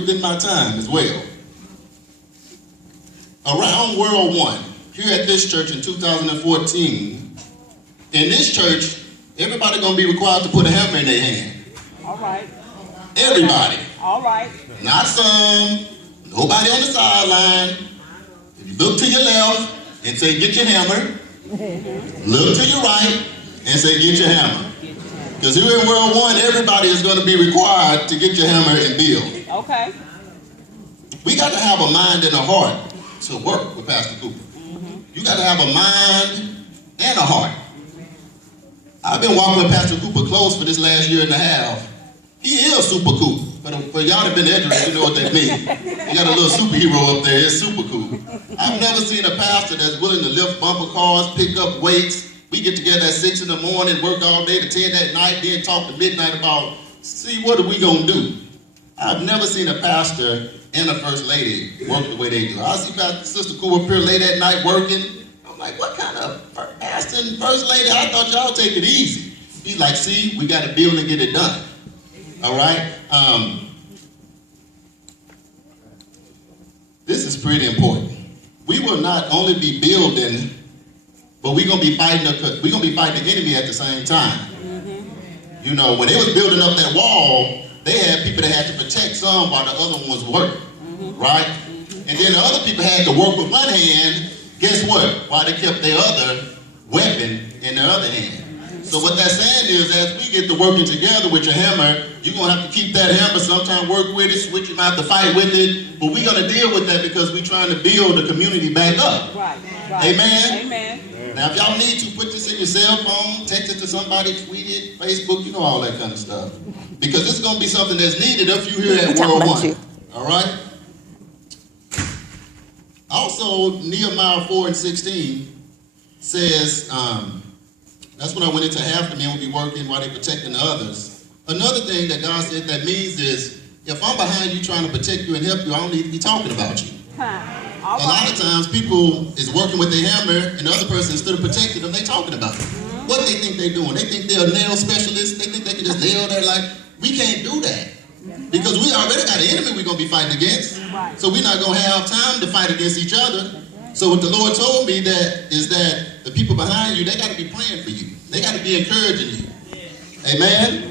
within my time as well. Around World Won, here at this church in 2014, in this church, everybody gonna be required to put a hammer in their hand. All right. Everybody. All right. Not some, nobody on the sideline. If you look to your left and say, get your hammer, look to your right and say, get your hammer. Because here in World Won, everybody is going to be required to get your hammer and build. Okay. We got to have a mind and a heart to work with Pastor Cooper. You got to have a mind and a heart. I've been walking with Pastor Cooper close for this last year and a half. He is super cool. For y'all that been educated, you know what that means. You got a little superhero up there, it's super cool. I've never seen a pastor that's willing to lift bumper cars, pick up weights. We get together at 6 in the morning, work all day to 10 at night, then talk to midnight about, see, what are we gonna do? I've never seen a pastor and a first lady work the way they do. I see Pastor Sister Cool up here late at night working. I'm like, what kind of pastor and first lady? I thought y'all take it easy. He's like, see, we gotta build and get it done. All right? This is pretty important. We will not only be building, but we're gonna be fighting the enemy at the same time. You know, when they was building up that wall, they had people that had to protect some while the other ones worked, right? And then the other people had to work with one hand, guess what? While they kept their other weapon in their other hand. So what that's saying is, as we get to working together with your hammer, you're going to have to keep that hammer, sometimes work with it, switch, you might have to fight with it, but we're going to deal with that because we're trying to build the community back up. Right. Amen? Amen. Now, if y'all need to, put this in your cell phone, text it to somebody, tweet it, Facebook, you know, all that kind of stuff. Because this is going to be something that's needed if you're here at World Won. All right? Also, Nehemiah 4:16 says, that's when I went into half the men will be working while they're protecting the others. Another thing that God said that means is, if I'm behind you trying to protect you and help you, I don't need to be talking about you. A lot of times people is working with their hammer and the other person, instead of protecting them, they talking about it. What they think they're doing? They think they're a nail specialist. They think they can just nail their life. We can't do that. Because we already got an enemy we're going to be fighting against. So we're not going to have time to fight against each other. So what the Lord told me is that the people behind you, they got to be praying for you. They got to be encouraging you. Amen?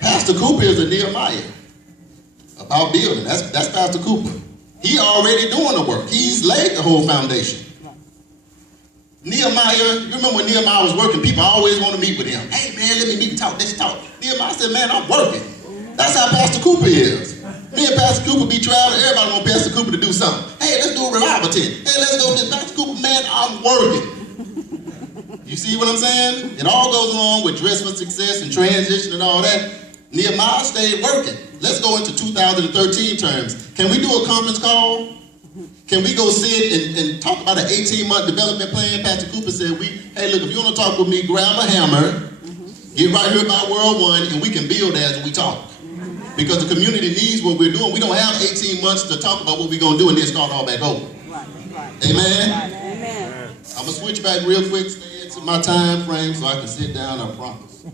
Pastor Cooper is a Nehemiah about building. That's Pastor Cooper. He already doing the work. He's laid the whole foundation. Nehemiah, you remember when Nehemiah was working, people always want to meet with him. Hey man, let me meet and talk, let's talk. Nehemiah said, man, I'm working. That's how Pastor Cooper is. Me and Pastor Cooper be traveling, everybody want Pastor Cooper to do something. Hey, let's do a revival tent. Hey, let's go with Pastor Cooper, man, I'm working. You see what I'm saying? It all goes along with Dress for Success and transition and all that. Nehemiah stayed working. Let's go into 2013 terms. Can we do a conference call? Can we go sit and talk about an 18-month development plan? Pastor Cooper said, hey, look, if you want to talk with me, grab a hammer, get right here about World Won, and we can build as we talk. Because the community needs what we're doing. We don't have 18 months to talk about what we're going to do and then start all back over. Amen? Amen. I'm going to switch back real quick, stay into my time frame so I can sit down, I promise.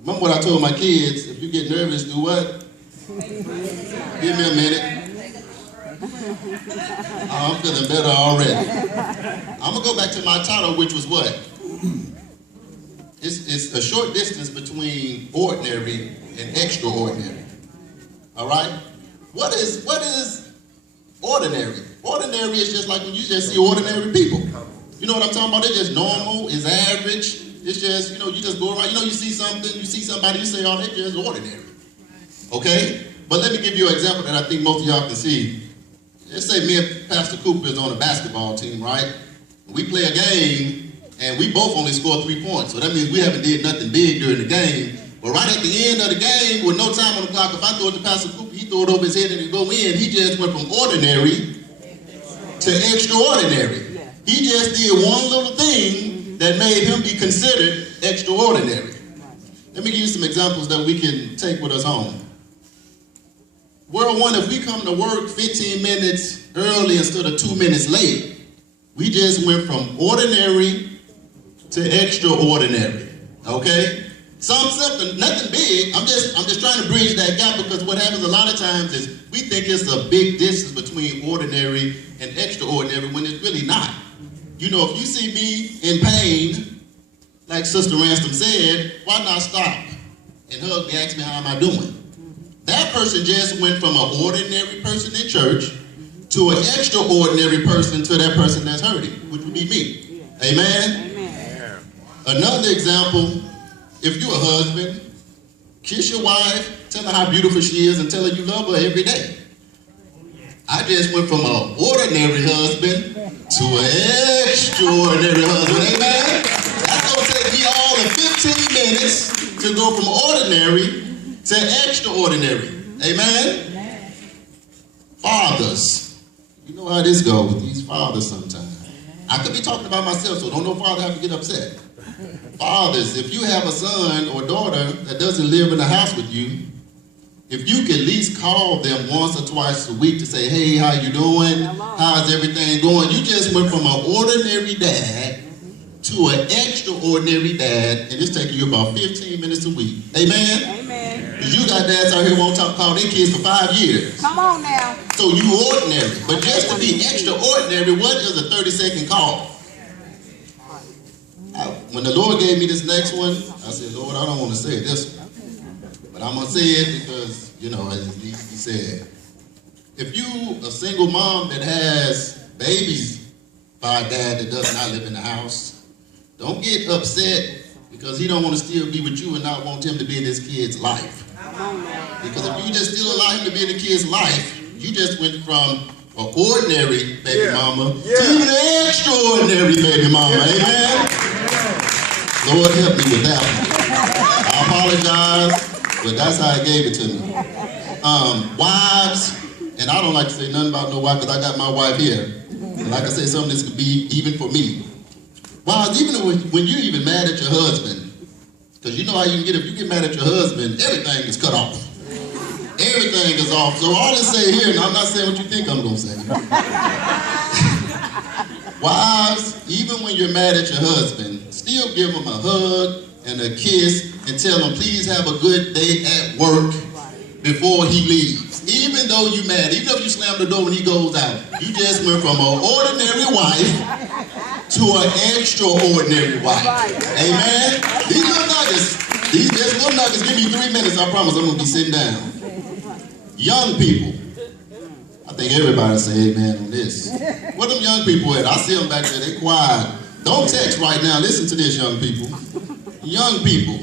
Remember what I told my kids, if you get nervous, do what? Give me a minute. I'm feeling better already. I'm going to go back to my title, which was what? It's a short distance between ordinary and extraordinary. All right? What is ordinary? Ordinary is just like when you just see ordinary people. You know what I'm talking about? They're just normal, it's average. It's just, you just go around, you see something, you see somebody, you say, oh, they're just ordinary. Okay? But let me give you an example that I think most of y'all can see. Let's say me and Pastor Cooper is on a basketball team, right? We play a game, and we both only scored 3 points. So that means we haven't did nothing big during the game. But right at the end of the game, with no time on the clock, if I throw it to Pastor Cooper, he throw it over his head and it go in. He just went from ordinary to extraordinary. He just did one little thing that made him be considered extraordinary. Let me give you some examples that we can take with us home. World Won, if we come to work 15 minutes early instead of 2 minutes late, we just went from ordinary to extraordinary, okay? Something, nothing big. I'm just trying to bridge that gap, because what happens a lot of times is we think it's a big distance between ordinary and extraordinary when it's really not. You know, if you see me in pain, like Sister Ransom said, why not stop and hug me, ask me how am I doing? That person just went from an ordinary person in church to an extraordinary person to that person that's hurting, which would be me. Amen? Amen. Another example, if you're a husband, kiss your wife, tell her how beautiful she is, and tell her you love her every day. I just went from an ordinary husband to an extraordinary husband. Amen? That's going to take me all of 15 minutes to go from ordinary to extraordinary. Amen? Fathers. You know how this goes with these fathers sometimes. I could be talking about myself, so don't no father have to get upset. Fathers, if you have a son or daughter that doesn't live in the house with you, if you can at least call them once or twice a week to say, hey, how you doing? How's everything going? You just went from an ordinary dad to an extraordinary dad, and it's taking you about 15 minutes a week. Amen? Amen. Because you got dads out here who won't call their kids for 5 years. Come on now. So you ordinary. But just to be extraordinary, what is a 30-second call? When the Lord gave me this next one, I said, Lord, I don't want to say this one. But I'm going to say it because, you know, it needs to be said. If you a single mom that has babies by a dad that does not live in the house, don't get upset because he don't want to still be with you and not want him to be in his kid's life. Because if you just still allow him to be in the kid's life, you just went from an ordinary baby mama to an extraordinary baby mama. Amen? Lord help me with that one. I apologize, but that's how he gave it to me. Wives, and I don't like to say nothing about no wife because I got my wife here. And like I say, something this could be even for me. Wives, even when you're even mad at your husband, because you know how you can get, if you get mad at your husband, everything is cut off. Everything is off. So all this say here, and I'm not saying what you think I'm going to say. Wives, even when you're mad at your husband, still give him a hug and a kiss and tell him, please have a good day at work before he leaves. Even though you're mad, even if you slam the door when he goes out, you just went from an ordinary wife to an extraordinary wife. Amen? These little nuggets, give me 3 minutes, I promise I'm going to be sitting down. Young people, I think everybody say amen on this. Where them young people at? I see them back there, they quiet. Don't text right now, listen to this, young people. Young people,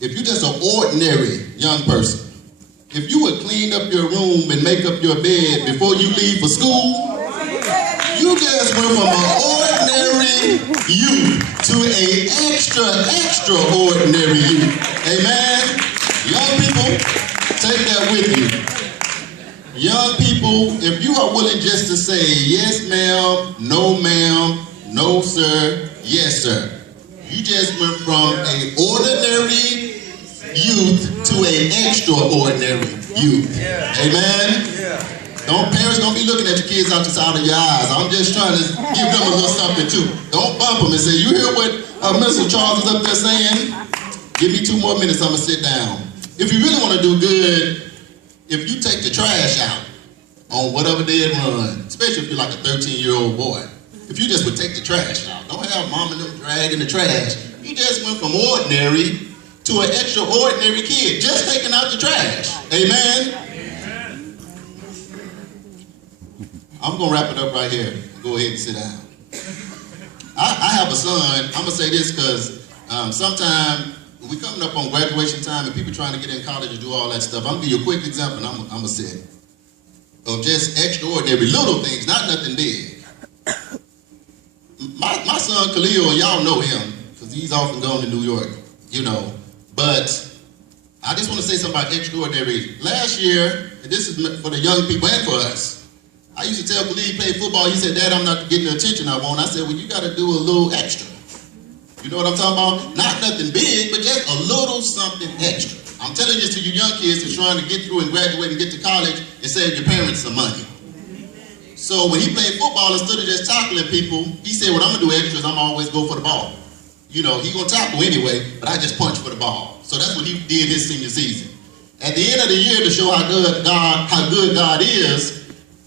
if you're just an ordinary young person, if you would clean up your room and make up your bed before you leave for school, you just went from an ordinary you to an extraordinary you. Amen? Young people, take that with you. Young people, if you are willing just to say, yes ma'am, no sir, yes sir. You just went from an ordinary youth to an extraordinary youth. Amen? Parents don't be looking at your kids out the side of your eyes. I'm just trying to give them a little something too. Don't bump them and say, you hear what Mr. Charles is up there saying? Give me 2 more minutes, I'm going to sit down. If you really want to do good, if you take the trash out on whatever day it runs, especially if you're like a 13-year-old boy, if you just would take the trash out, don't have mom and them dragging the trash. You just went from ordinary to an extraordinary kid, just taking out the trash. Amen? I'm going to wrap it up right here. Go ahead and sit down. I have a son. I'm going to say this because sometimes we're coming up on graduation time and people trying to get in college and do all that stuff. I'm going to give you a quick example and I'm going to say it. Of just extraordinary little things, not nothing big. My son Khalil, y'all know him because he's often gone to New York, you know. But I just want to say something about extraordinary. Last year, and this is for the young people and for us, I used to tell Khalil he played football. He said, Dad, I'm not getting the attention I want. I said, well, you got to do a little extra. You know what I'm talking about? Not nothing big, but just a little something extra. I'm telling this to you young kids that's trying to get through and graduate and get to college and save your parents some money. So when he played football, instead of just tackling people, he said, what I'm going to do extra is I'm always go for the ball. You know, he gonna tackle anyway, but I just punch for the ball. So that's what he did his senior season. At the end of the year, to show how good God is,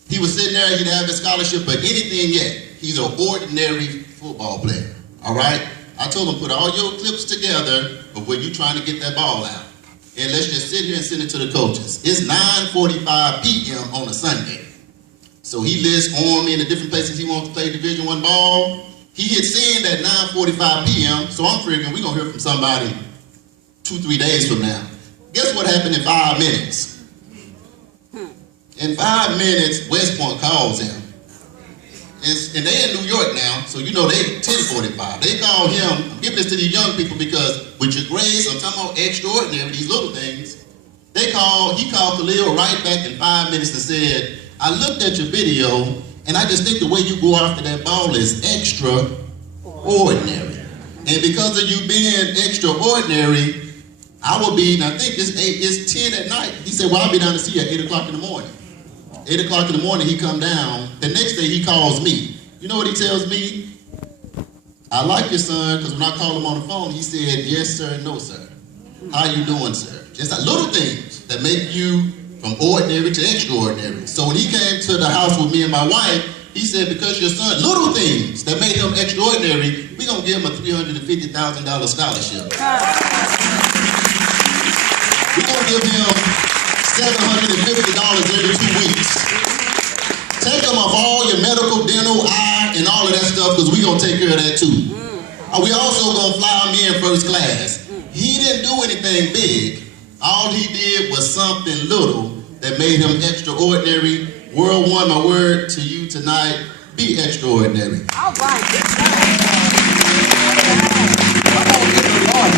he was sitting there, he didn't have his scholarship, but anything yet. He's an ordinary football player, all right? I told him, put all your clips together of where you're trying to get that ball out. And let's just sit here and send it to the coaches. It's 9:45 p.m. on a Sunday. So he lists on me in the different places he wants to play Division I ball. He hit send at 9:45 p.m., so I'm figuring we're going to hear from somebody 2-3 days from now. Guess what happened in 5 minutes? In 5 minutes, West Point calls him. And they're in New York now, so you know they 10:45. They call him, I'm giving this to these young people because with your grades, I'm talking about extraordinary, these little things. He called Khalil right back in 5 minutes and said, I looked at your video, and I just think the way you go after that ball is extraordinary. And because of you being extraordinary, I will be, and I think it's 10 at night. He said, well, I'll be down to see you at 8 o'clock in the morning. 8 o'clock in the morning, he come down. The next day, he calls me. You know what he tells me? I like your son, because when I called him on the phone, he said, yes, sir, no, sir. How you doing, sir? Just like little things that make you from ordinary to extraordinary. So when he came to the house with me and my wife, he said, because your son, little things that made him extraordinary, we're going to give him a $350,000 scholarship. We're going to give him $750 every 2 weeks. Take him off all your medical, dental, eye, and all of that stuff, because we're going to take care of that too. We also going to fly him in first class. He didn't do anything big. All he did was something little that made him extraordinary. World Won, my word to you tonight, be extraordinary. All right. Come on, give the Lord